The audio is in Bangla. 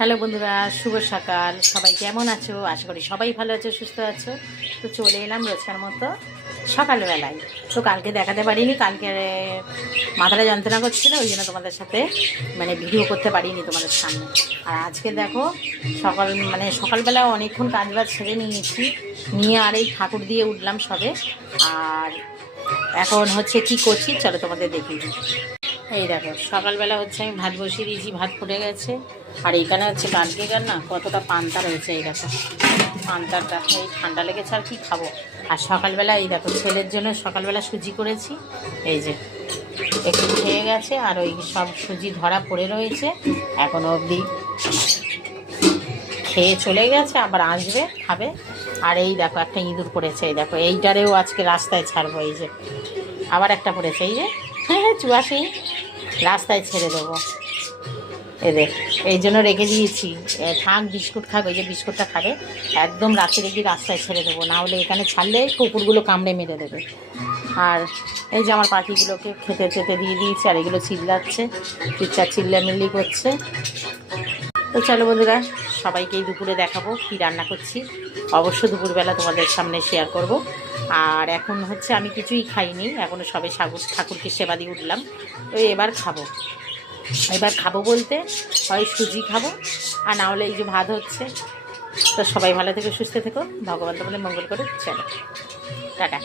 হ্যালো বন্ধুরা, শুভ সকাল। সবাই কেমন আছো? আশা করি সবাই ভালো আছো, সুস্থ আছো। তো চলে এলাম রোজকার মতো সকালবেলায়। তো কালকে দেখাতে পারিনি, কালকে মাথাটা যন্ত্রণা করছিল, ওই জন্য তোমাদের সাথে ভিডিও করতে পারিনি তোমাদের সামনে। আর আজকে দেখো সকালবেলা অনেকক্ষণ কাজবাজ ছেড়ে নিয়েছি, নিয়ে আর এই ঠাকুর দিয়ে উঠলাম সবে। আর এখন হচ্ছে কি করছি চলো তোমাদের দেখিয়ে দিই। এই দেখো সকালবেলা হচ্ছে আমি ভাত বসিয়ে দিয়েছি, ভাত ফুটে গেছে। আর এইখানে হচ্ছে কালকেকার না কতটা পান্তা রয়েছে, এই দেখো পান্তাটা, এই ঠান্ডা লেগেছে আর কি খাবো। আর সকালবেলা এই দেখো ছেলের জন্য সকালবেলা সুজি করেছি, এই যে একটু খেয়ে গেছে। আর ওই সব সুজি ধরা পড়ে রয়েছে, এখনও অবধি খেয়ে চলে গেছে, আবার আসবে খাবে। আর এই দেখো একটা ইঁদুর পড়েছে, এই দেখো এইটারেও আজকে রাস্তায় ছাড়বো। এই যে আবার একটা পড়েছে, এই যে চুয়াশি, রাস্তায় ছেড়ে দেবো এদের। এই জন্য রেখে দিয়েছি, থাক বিস্কুট খাবে, ওই যে বিস্কুটটা খাবে, একদম রাতে রেখে রাস্তায় ছেড়ে দেবো, না হলে এখানে ছাড়লে কুকুরগুলো কামড়ে মেরে দেবে। আর এই যে আমার পাখিগুলোকে খেতে খেতে দিয়ে দিয়েছি, আর এগুলো চিল্লাচ্ছে, চিল্লামিল্লি করছে। তো চলো বন্ধুরা, সবাইকেই দুপুরে দেখাবো কি রান্না করছি, অবশ্য দুপুরবেলা তোমাদের সামনে শেয়ার করব। আর এখন হচ্ছে আমি কিছুই খাইনি, এখনও সবে ঠাকুরকে সেবা দিয়ে উঠলাম। তো এবার খাবো বলতে হয় সুজি খাবো, আর না হলে এই যে ভাত হচ্ছে। তো সবাই ভালো থেকো, সুস্থ থেকো, ভগবান তোমাদের মঙ্গল করে। চলো টাটা।